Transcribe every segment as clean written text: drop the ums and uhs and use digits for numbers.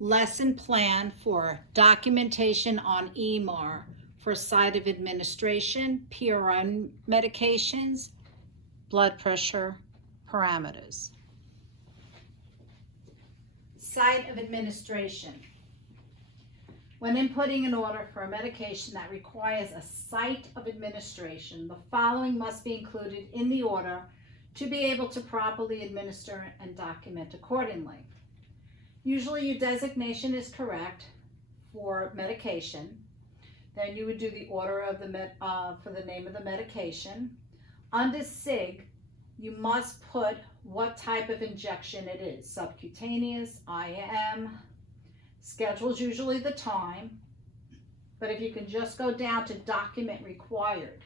lesson plan for documentation on EMAR for site of administration, PRN medications, blood pressure parameters. Site of administration. When inputting an order for a medication that requires a site of administration, the following must be included in the order to be able to properly administer and document accordingly. Usually your designation is correct for medication. Then you would do the order of for the name of the medication. Under SIG, you must put what type of injection it is. Subcutaneous, IM, schedule's usually the time, but if you can just go down to document required,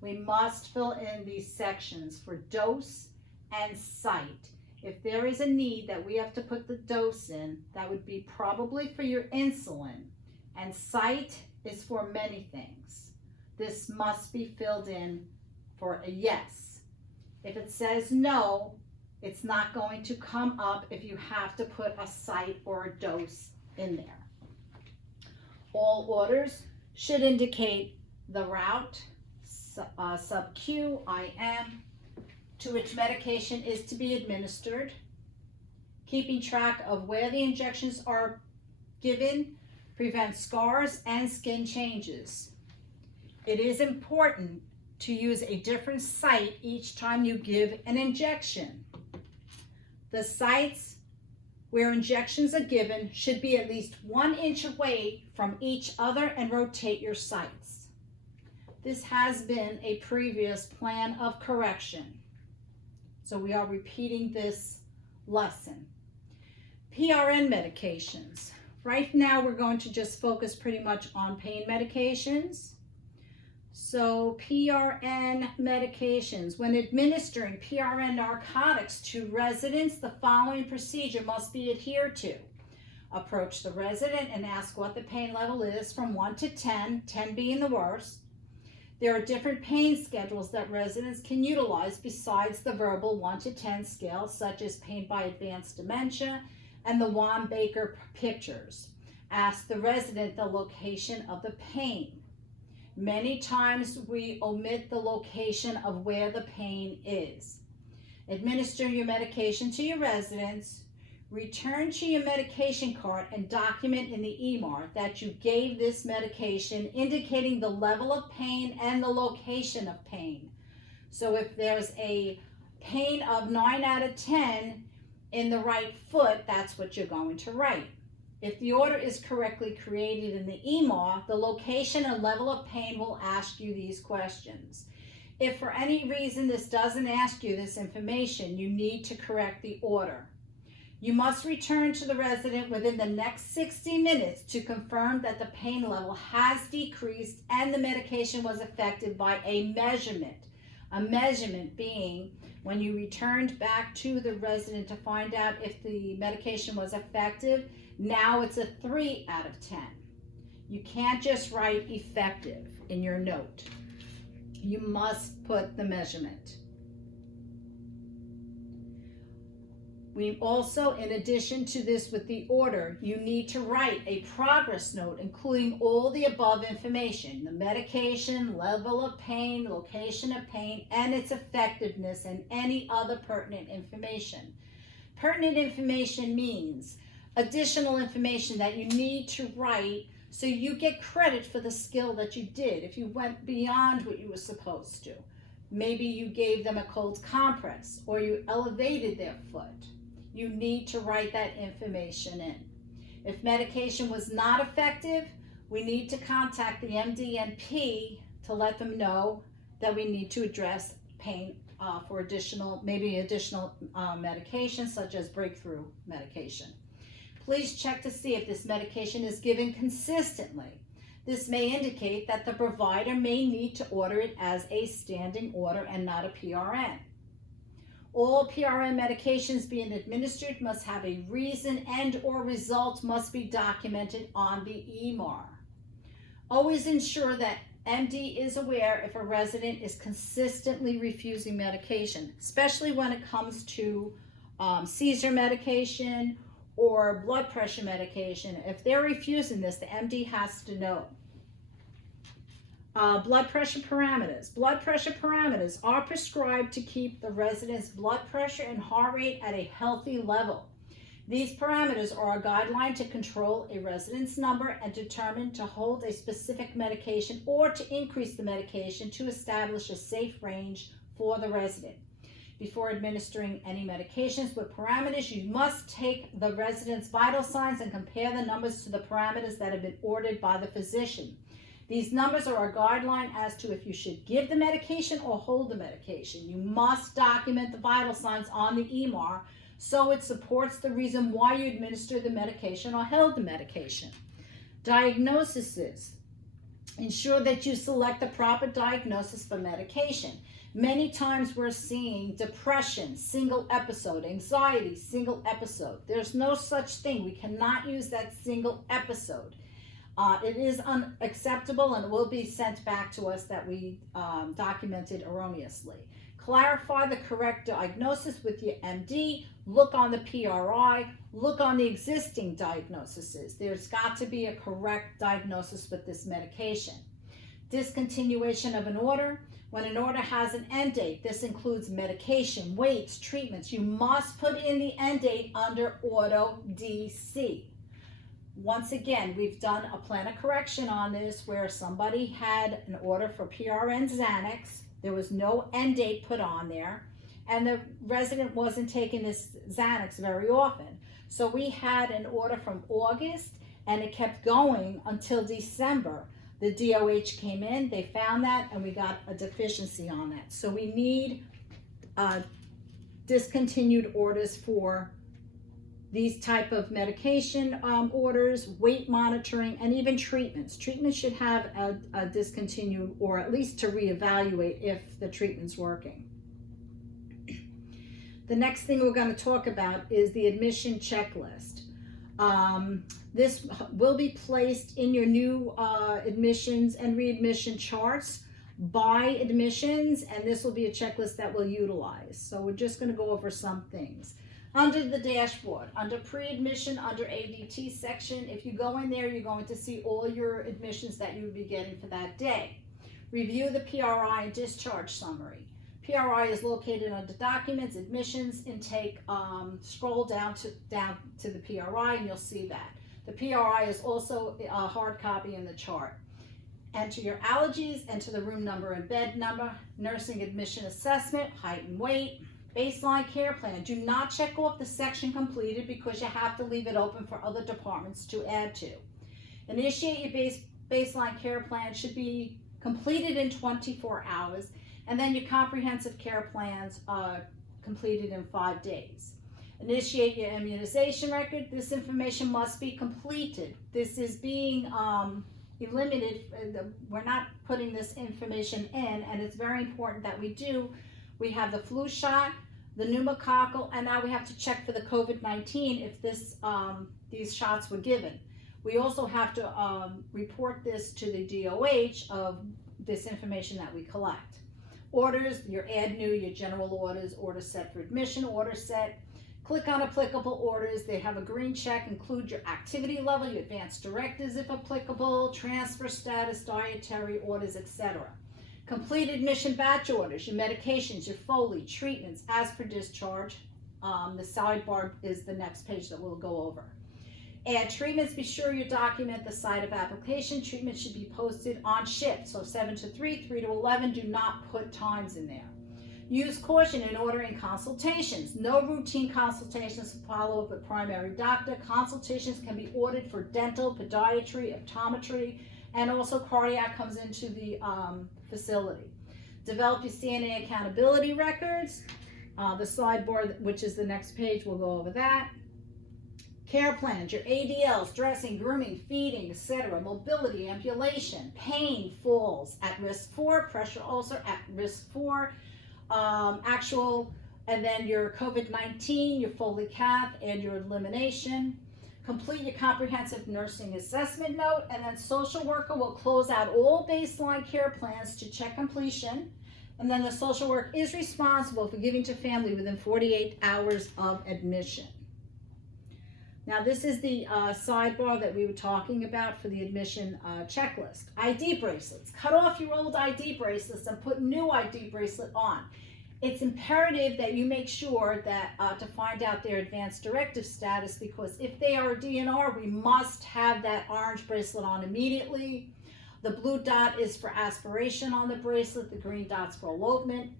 we must fill in these sections for dose and site. If there is a need that we have to put the dose in, that would be probably for your insulin, and site is for many things. This must be filled in for a yes. If it says no, it's not going to come up if you have to put a site or a dose in there. All orders should indicate the route, sub-Q, IM, to which medication is to be administered. Keeping track of where the injections are given prevents scars and skin changes. It is important to use a different site each time you give an injection. The sites where injections are given should be at least 1 inch away from each other and rotate your sites. This has been a previous plan of correction, so we are repeating this lesson. PRN medications. Right now we're going to just focus pretty much on pain medications. So PRN medications. When administering PRN narcotics to residents, the following procedure must be adhered to. Approach the resident and ask what the pain level is from 1 to 10, 10 being the worst. There are different pain schedules that residents can utilize besides the verbal 1 to 10 scale, such as pain by advanced dementia and the Wong-Baker pictures. Ask the resident the location of the pain. Many times we omit the location of where the pain is. Administer your medication to your residents. Return to your medication card and document in the EMAR that you gave this medication, indicating the level of pain and the location of pain. So if there's a pain of 9 out of 10 in the right foot, that's what you're going to write. If the order is correctly created in the EMAR, the location and level of pain will ask you these questions. If for any reason this doesn't ask you this information, you need to correct the order. You must return to the resident within the next 60 minutes to confirm that the pain level has decreased and the medication was affected by a measurement. A measurement being when you returned back to the resident to find out if the medication was effective. Now it's a 3 out of 10. You can't just write effective in your note. You must put the measurement. We also, in addition to this with the order, you need to write a progress note including all the above information: the medication, level of pain, location of pain, and its effectiveness, and any other pertinent information. Pertinent information means additional information that you need to write so you get credit for the skill that you did if you went beyond what you were supposed to. Maybe you gave them a cold compress or you elevated their foot. You need to write that information in. If medication was not effective, we need to contact the MD&P to let them know that we need to address pain for additional medication, such as breakthrough medication. Please check to see if this medication is given consistently. This may indicate that the provider may need to order it as a standing order and not a PRN. All PRN medications being administered must have a reason and/or result must be documented on the EMAR. Always ensure that MD is aware if a resident is consistently refusing medication, especially when it comes to seizure medication or blood pressure medication. If they're refusing this, the MD has to know. Blood pressure parameters. Blood pressure parameters are prescribed to keep the resident's blood pressure and heart rate at a healthy level. These parameters are a guideline to control a resident's number and determine to hold a specific medication or to increase the medication to establish a safe range for the resident. Before administering any medications with parameters, you must take the resident's vital signs and compare the numbers to the parameters that have been ordered by the physician. These numbers are a guideline as to if you should give the medication or hold the medication. You must document the vital signs on the EMAR so it supports the reason why you administered the medication or held the medication. Diagnoses. Ensure that you select the proper diagnosis for medication. Many times we're seeing depression, single episode, anxiety, single episode. There's no such thing. We cannot use that single episode. It is unacceptable and it will be sent back to us that we documented erroneously. Clarify the correct diagnosis with your MD. Look on the PRI. Look on the existing diagnoses. There's got to be a correct diagnosis with this medication. Discontinuation of an order. When an order has an end date, this includes medication, weights, treatments. You must put in the end date under Auto DC. Once again, we've done a plan of correction on this where somebody had an order for PRN Xanax. There was no end date put on there, and the resident wasn't taking this Xanax very often. So we had an order from August, and it kept going until December. The DOH came in, they found that, and we got a deficiency on that. So we need discontinued orders for these type of medication orders, weight monitoring, and even treatments. Treatments should have a discontinued or at least to reevaluate if the treatment's working. The next thing we're going to talk about is the admission checklist. This will be placed in your new admissions and readmission charts by admissions, and this will be a checklist that we'll utilize. So we're just going to go over some things. Under the dashboard, under pre-admission, under ADT section, if you go in there, you're going to see all your admissions that you would be getting for that day. Review the PRI and discharge summary. PRI is located under documents, admissions, intake. Scroll down to the PRI and you'll see that. The PRI is also a hard copy in the chart. Enter your allergies, enter the room number and bed number, nursing admission assessment, height and weight, baseline care plan. Do not check off the section completed because you have to leave it open for other departments to add to. Initiate your baseline care plan should be completed in 24 hours, and then your comprehensive care plans are completed in 5 days. Initiate your immunization record. This information must be completed. This is being eliminated. We're not putting this information in, and it's very important that we do. We have the flu shot, the pneumococcal, and now we have to check for the COVID-19 if these shots were given. We also have to report this to the DOH of this information that we collect. Orders, your add new, your general orders, order set for admission, order set. Click on applicable orders. They have a green check. Include your activity level, your advanced directives if applicable, transfer status, dietary orders, etc. Complete admission batch orders, your medications, your Foley, treatments as per discharge. The sidebar is the next page that we'll go over. Add treatments, be sure you document the site of application. Treatment should be posted on shift, so 7 to 3, 3 to 11, do not put times in there. Use caution in ordering consultations. No routine consultations follow up with primary doctor. Consultations can be ordered for dental, podiatry, optometry, and also cardiac comes into the facility. Develop your CNA accountability records. The sidebar, which is the next page, we'll go over that. Care plans, your ADLs, dressing, grooming, feeding, etc. Mobility, ambulation, pain, falls, at risk for, pressure ulcer, at risk for, and then your COVID-19, your Foley cath, and your elimination. Complete your comprehensive nursing assessment note, and then social worker will close out all baseline care plans to check completion. And then the social worker is responsible for giving to family within 48 hours of admission. Now, this is the sidebar that we were talking about for the admission checklist. ID bracelets. Cut off your old ID bracelets and put new ID bracelet on. It's imperative that you make sure that to find out their advanced directive status, because if they are a DNR, we must have that orange bracelet on immediately. The blue dot is for aspiration on the bracelet. The green dot's for elopement.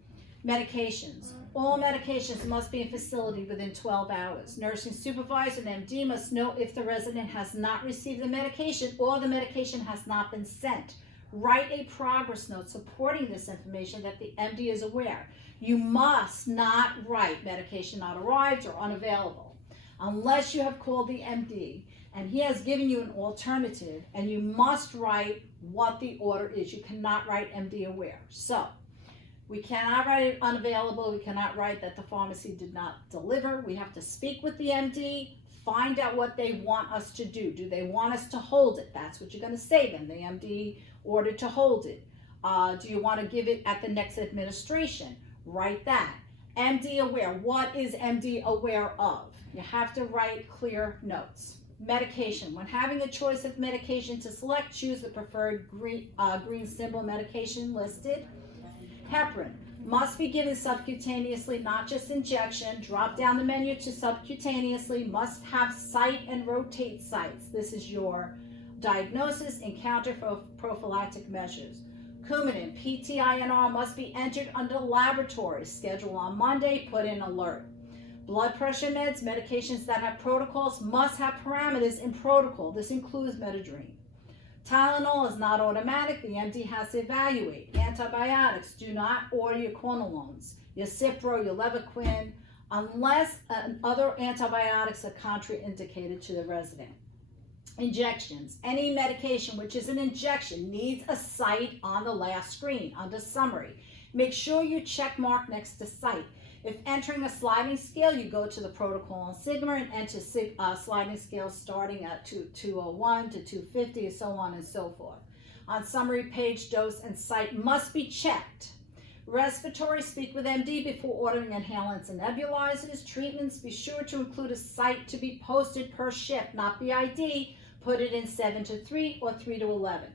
Medications. All medications must be in facility within 12 hours. Nursing supervisor and MD must know if the resident has not received the medication or the medication has not been sent. Write a progress note supporting this information that the MD is aware. You must not write medication not arrived or unavailable unless you have called the MD and he has given you an alternative, and you must write what the order is. You cannot write MD aware. So, we cannot write unavailable. We cannot write that the pharmacy did not deliver. We have to speak with the MD, find out what they want us to do. Do they want us to hold it? That's what you're going to say then. The MD ordered to hold it. Do you want to give it at the next administration? Write that. MD aware. What is MD aware of? You have to write clear notes. Medication. When having a choice of medication to select, choose the preferred green symbol medication listed. Heparin must be given subcutaneously, not just injection. Drop down the menu to subcutaneously. Must have site and rotate sites. This is your diagnosis and counter for prophylactic measures. Coumadin, PTINR must be entered under laboratory. Schedule on Monday, put in alert. Blood pressure meds, medications that have protocols must have parameters in protocol. This includes Metadrine. Tylenol is not automatic. The MD has to evaluate. Antibiotics, do not order your quinolones, your Cipro, your Levaquin, unless other antibiotics are contraindicated to the resident. Injections. Any medication which is an injection needs a site on the last screen under summary. Make sure you check mark next to site. If entering a sliding scale, you go to the protocol on Sigma and enter sliding scales starting at 201 to 250 and so on and so forth. On summary page, dose and site must be checked. Respiratory, speak with MD before ordering inhalants and nebulizers. Treatments, be sure to include a site to be posted per shift, not BID. Put it in 7 to 3 or 3 to 11.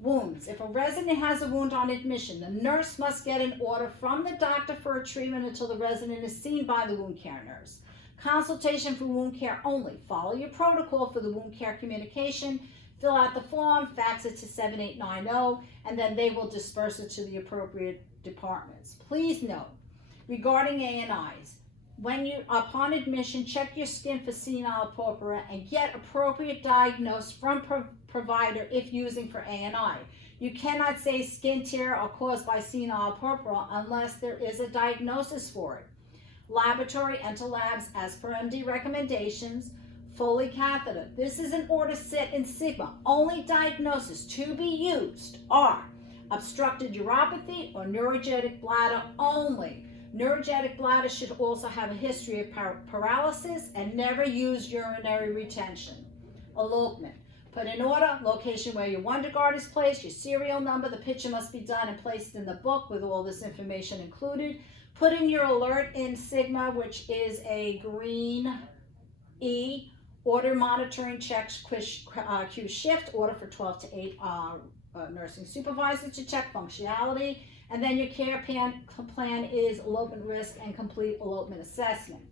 Wounds. If a resident has a wound on admission, the nurse must get an order from the doctor for a treatment until the resident is seen by the wound care nurse. Consultation for wound care only. Follow your protocol for the wound care communication. Fill out the form, fax it to 7890, and then they will disperse it to the appropriate departments. Please note, regarding ANIs, when you, upon admission, check your skin for senile purpura and get appropriate diagnosis from provider if using for ANI. You cannot say skin tear are caused by senile purpura unless there is a diagnosis for it. Laboratory, enter labs as per MD recommendations. Foley catheter. This is an order set in Sigma. Only diagnoses to be used are obstructed uropathy or neurogenic bladder only. Neurogenic bladder should also have a history of paralysis and never use urinary retention. Elopement. Put in order, location where your WonderGuard is placed, your serial number. The picture must be done and placed in the book with all this information included. Put in your alert in Sigma, which is a green E. Order monitoring checks Q shift, order for 12 to 8 nursing supervisor to check functionality. And then your care plan is elopement risk and complete elopement assessment.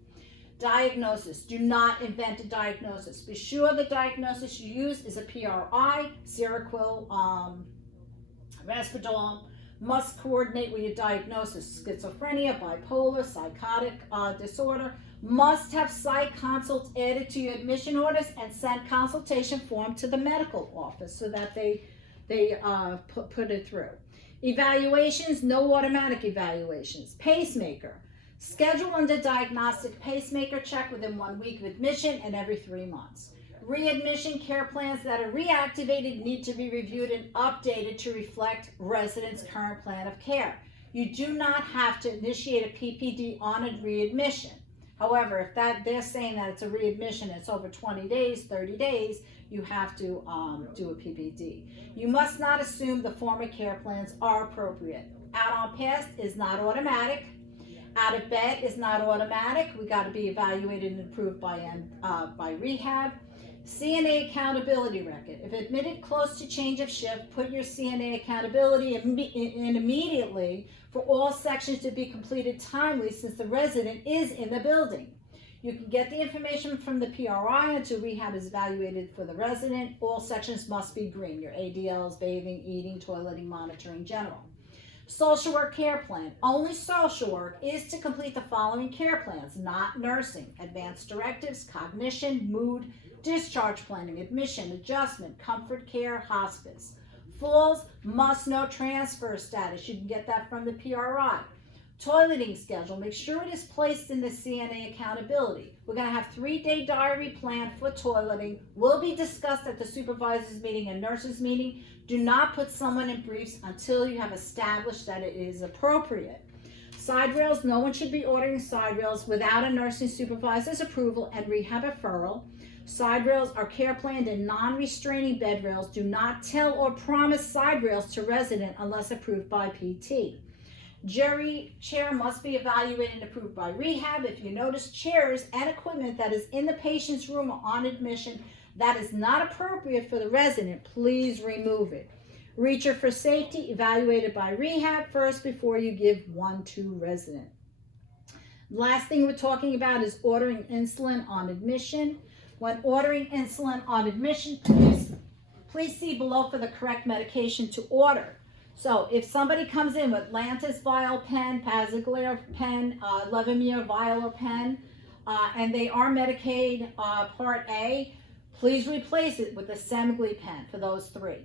Diagnosis. Do not invent a diagnosis. Be sure the diagnosis you use is a PRI, Seroquel, Risperdal. Must coordinate with your diagnosis. Schizophrenia, bipolar, psychotic disorder. Must have psych consults added to your admission orders and send consultation form to the medical office so that they put it through. Evaluations, no automatic evaluations. Pacemaker. Schedule under diagnostic pacemaker check within 1 week of admission and every 3 months. Readmission care plans that are reactivated need to be reviewed and updated to reflect residents' current plan of care. You do not have to initiate a PPD on a readmission. However, if they're saying that it's a readmission, it's over 20 days, 30 days, you have to do a PPD. You must not assume the former care plans are appropriate. Add-on pass is not automatic. Out of bed is not automatic. We got to be evaluated and approved by rehab. CNA accountability record. If admitted close to change of shift, put your CNA accountability in immediately for all sections to be completed timely since the resident is in the building. You can get the information from the PRI until rehab is evaluated for the resident. All sections must be green. Your ADLs, bathing, eating, toileting, monitoring, general. Social work care plan. Only social work is to complete the following care plans, not nursing. Advanced directives, cognition, mood, discharge planning, admission, adjustment, comfort care, hospice. Falls must know transfer status. You can get that from the PRI. Toileting schedule. Make sure it is placed in the CNA accountability. We're going to have 3-day diary plan for toileting. Will be discussed at the supervisor's meeting and nurses meeting. Do not put someone in briefs until you have established that it is appropriate. Side rails. No one should be ordering side rails without a nursing supervisor's approval and rehab referral. Side rails are care planned in non-restraining bed rails. Do not tell or promise side rails to resident unless approved by PT. Jury chair must be evaluated and approved by rehab. If you notice chairs and equipment that is in the patient's room or on admission that is not appropriate for the resident, please remove it. Reacher for safety, evaluated by rehab first before you give one to resident. Last thing we're talking about is ordering insulin on admission. When ordering insulin on admission, please see below for the correct medication to order. So if somebody comes in with Lantus vial pen, Paziglar pen, Levemir vial or pen, and they are Medicaid Part A, please replace it with a Semglee pen for those 3.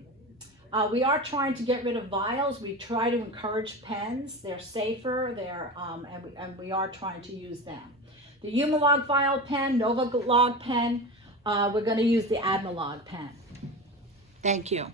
We are trying to get rid of vials. We try to encourage pens. They're safer. And we are trying to use them. The Humalog vial pen, Novolog pen. We're going to use the Admelog pen. Thank you.